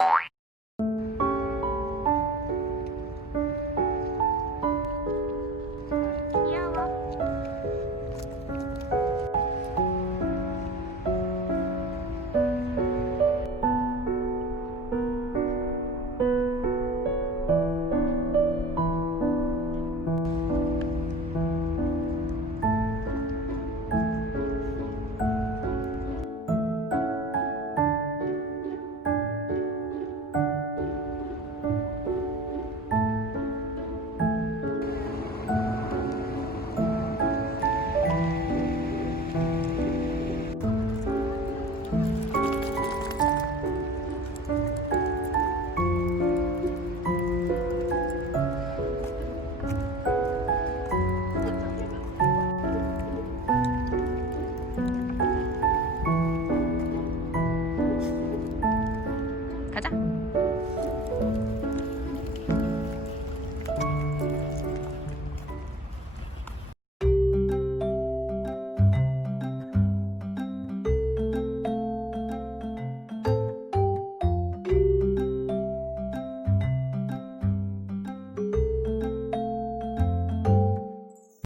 you